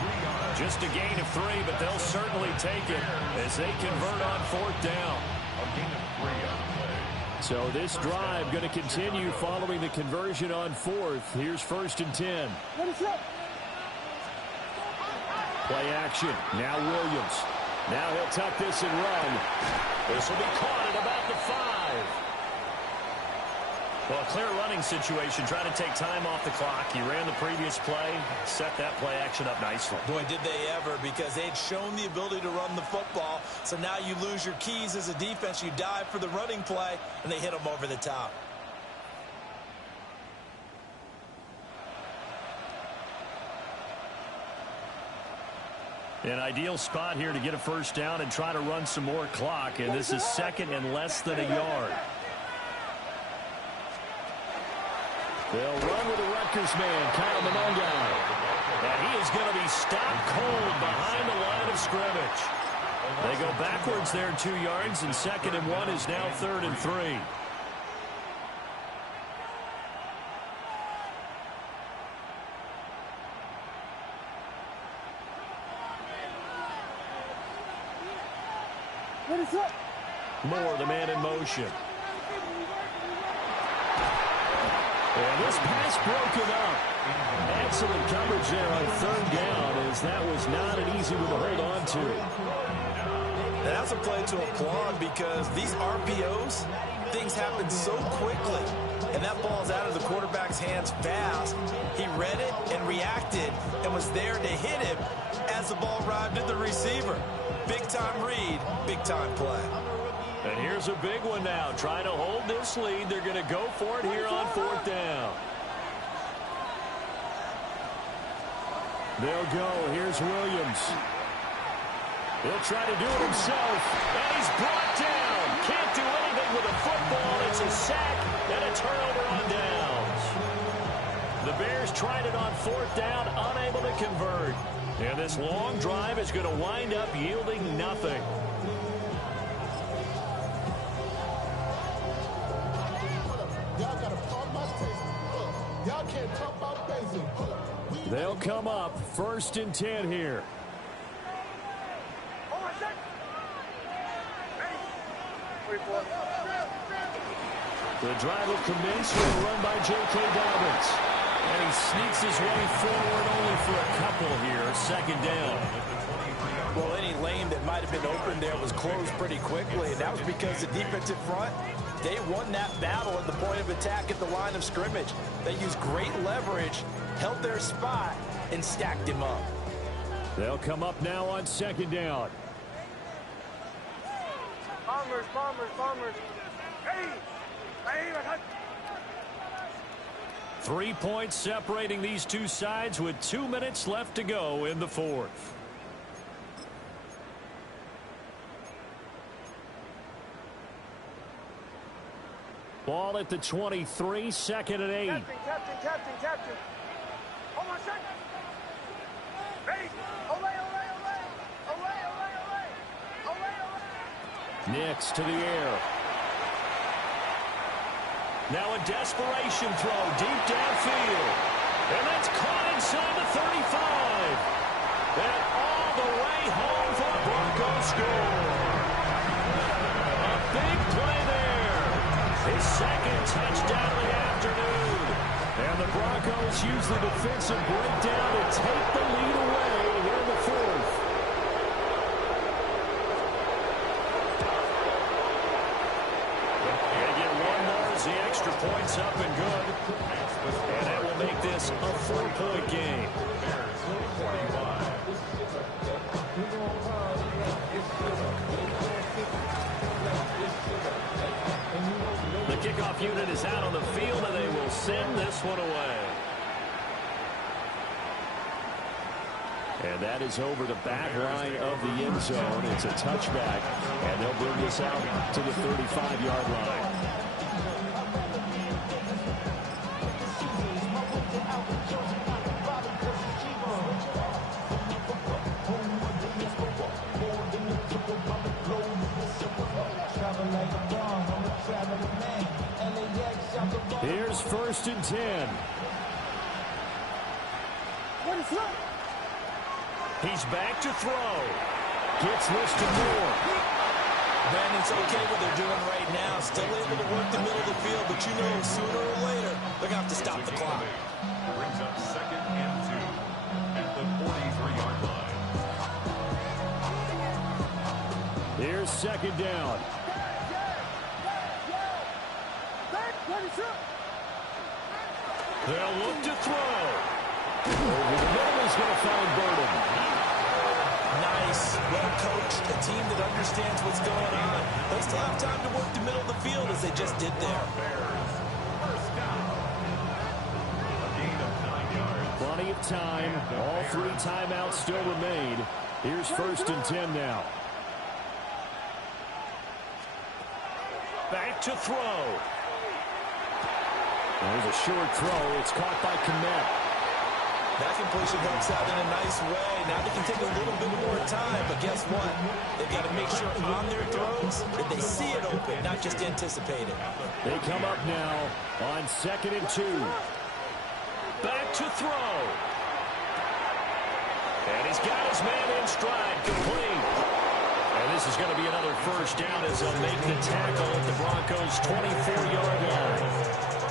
Just a gain of 3, but they'll certainly take it as they convert on 4th down. A gain of 3 on the play. So this drive going to continue following the conversion on 4th. Here's 1st and 10. Play action. Now Williams. Now he'll tuck this and run. This will be caught at about the 5. Well, a clear running situation, trying to take time off the clock. He ran the previous play, set that play action up nicely. Boy, did they ever, because they had shown the ability to run the football. So now you lose your keys as a defense. You dive for the running play, and they hit them over the top. An ideal spot here to get a first down and try to run some more clock. And this is second and less than a yard. They'll run with the Rutgers man, Kyle Mononga. And he is going to be stopped cold behind the line of scrimmage. They go backwards there 2 yards, and 2nd and 1 is now 3rd and 3. Moore, the man in motion. And this pass broken up. Excellent coverage there on 3rd down, as that was not an easy one to hold on to. And that's a play to applaud, because these RPOs, things happen so quickly. And that ball's out of the quarterback's hands fast. He read it and reacted and was there to hit him as the ball arrived at the receiver. Big-time read, big-time play. And here's a big one now. Trying to hold this lead. They're going to go for it here on 4th down. They'll go. Here's Williams. He'll try to do it himself. And he's brought down. Can't do anything with a football. It's a sack and a turnover on downs. The Bears tried it on 4th down, unable to convert. And this long drive is going to wind up yielding nothing. They'll come up 1st and 10 here. The drive will commence with a run by J.K. Dobbins. And he sneaks his way forward only for a couple here. 2nd down. Well, any lane that might have been open there was closed pretty quickly, and that was because the defensive front, they won that battle at the point of attack at the line of scrimmage. They used great leverage, held their spot, and stacked him up. They'll come up now on 2nd down. Bombers. Hey! 3 points separating these two sides with 2 minutes left to go in the 4th. Ball at the 23, 2nd and 8. Captain. Hold on a second. Ready? Ole. Nix to the air. Now a desperation throw deep downfield. And that's caught inside the 35. And all the way home for the Broncos score. A big play there. His 2nd touchdown of the afternoon. And the Broncos use the defensive breakdown to take the lead away here in the 4th. The extra points up and good. And that will make this a 4-point game. The kickoff unit is out on the field, and they will send this one away. And that is over the back line of the end zone. It's a touchback, and they'll bring this out to the 35-yard line. Here's 1st and 10. He's back to throw. Gets this to Moore. Ben, it's okay what they're doing right now. Still able to work the middle of the field, but you know sooner or later they're going to have to stop the clock. Brings up 2nd and 2 at the 43-yard line. Here's 2nd down. They'll look to throw. Over the middle is going to find Burden. Nice, well coached, a team that understands what's going on. They still have time to work the middle of the field as they just did there. Plenty of time. All 3 timeouts still remain. Here's 1st and 10 now. Back to throw. There's a short throw. It's caught by Kmet. That completion helps out in a nice way. Now they can take a little bit more time, but guess what? They've got to make sure on their throws that they see it open, not just anticipate it. They come up now on 2nd and 2. Back to throw. And he's got his man in stride, complete. And this is going to be another 1st down as they'll make the tackle at the Broncos' 24-yard line.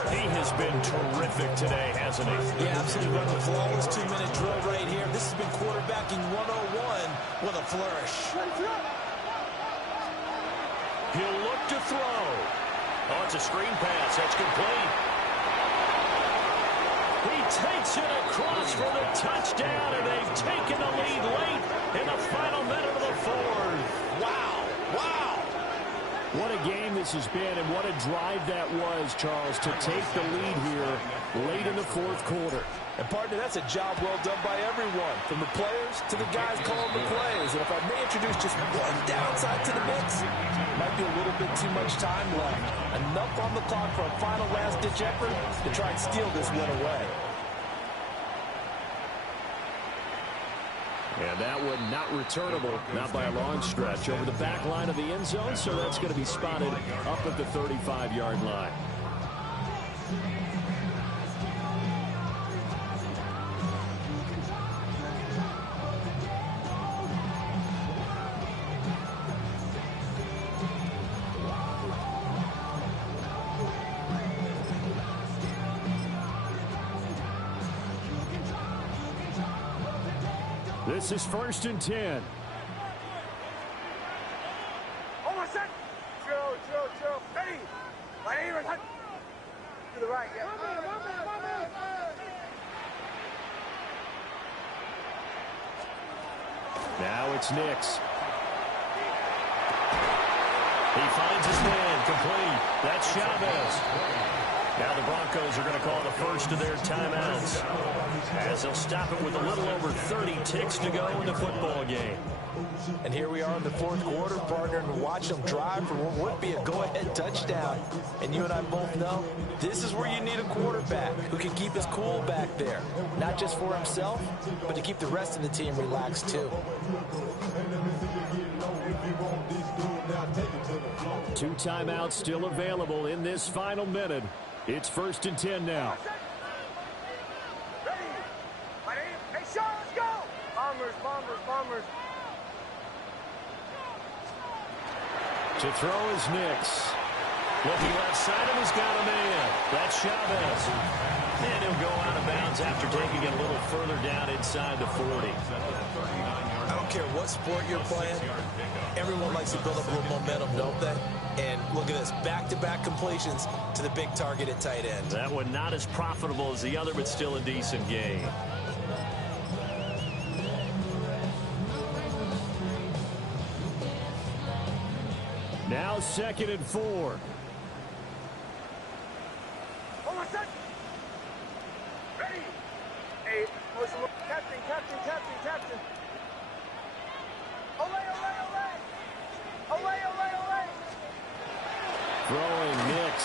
He has been terrific today, hasn't he? Yeah, absolutely. Run the flawless 2-minute drill right here. This has been quarterbacking 101 with a flourish. He'll look to throw. Oh, it's a screen pass. That's complete. He takes it across for the touchdown, and they've taken the lead late in the final minute of the 4th. Wow. Wow. What a game this has been, and what a drive that was, Charles, to take the lead here late in the 4th quarter. And, partner, that's a job well done by everyone, from the players to the guys calling the plays. And if I may introduce just one downside to the mix, might be a little bit too much time left. Enough on the clock for a final last-ditch effort to try and steal this win away. And that one not returnable, not by a long stretch, over the back line of the end zone, so that's going to be spotted up at the 35-yard line. This is 1st and 10. Almost set. Chill. Ready. Right here. To the right, yeah. Now it's Nix. He finds his man, complete. That's Chavez. Now the Broncos are going to call the first of their timeouts, as they'll stop it with a little over 30 ticks to go in the football game. And here we are in the 4th quarter, partner, and watch them drive for what would be a go-ahead touchdown. And you and I both know this is where you need a quarterback who can keep his cool back there, not just for himself, but to keep the rest of the team relaxed too. 2 timeouts still available in this final minute. It's 1st and 10 now. Ready. Right here. Hey, Sean, let's go. Bombers. To throw is Nix. Looking left side, and he's got a man. That's Chavez. And he'll go out of bounds after taking it a little further down inside the 40. I don't care what sport you're playing. Everyone likes to build up a little momentum, don't they? And look at this, back-to-back completions to the big target at tight end. That one not as profitable as the other, but still a decent game. Now 2nd and 4. Almost set. Ready. Hey, motion. Captain. Olay. Throwing Nix.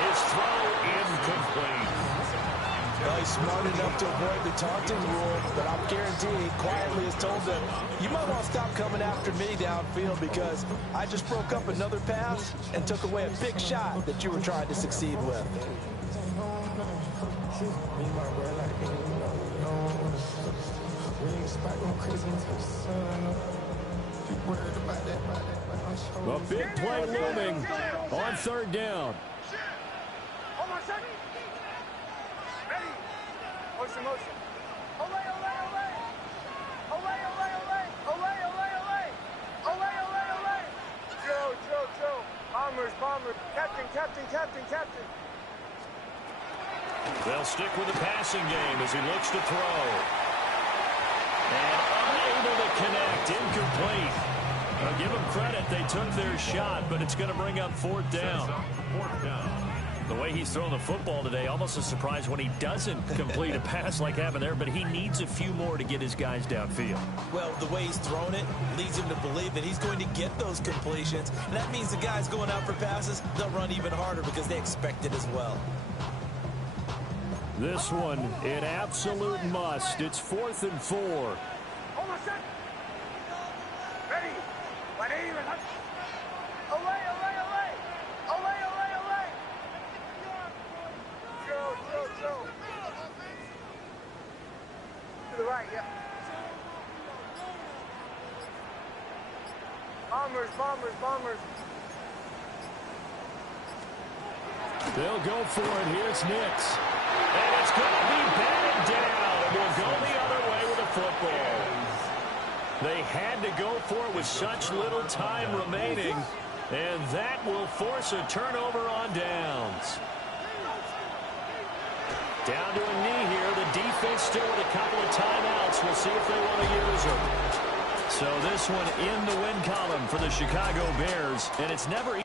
His throw incomplete. Well, he's smart enough to avoid the taunting rule, but I'm guaranteed he quietly has told them, you might want to stop coming after me downfield because I just broke up another pass and took away a big shot that you were trying to succeed with. A big play looming on 3rd down. Almost set. Ready. Motion. Olay. Joe. Bombers. Captain. They'll stick with the passing game as he looks to throw. And unable to connect. Incomplete. I'll give them credit. They took their shot, but it's going to bring up 4th down. The way he's throwing the football today, almost a surprise when he doesn't complete a pass like happened there, but he needs a few more to get his guys downfield. Well, the way he's thrown it leads him to believe that he's going to get those completions. And that means the guys going out for passes, they'll run even harder because they expect it as well. This one, an absolute must. It's 4th and 4. Almost set. Ready. Right even. Away, away, away. Away, away, away. Chill. To the right, yeah. Bombers. They'll go for it. Here's Nix. And it's going to be batted down. And we'll go the other way with the football. They had to go for it with such little time remaining. And that will force a turnover on downs. Down to a knee here. The defense still with a couple of timeouts. We'll see if they want to use them. So this one in the win column for the Chicago Bears. And it's never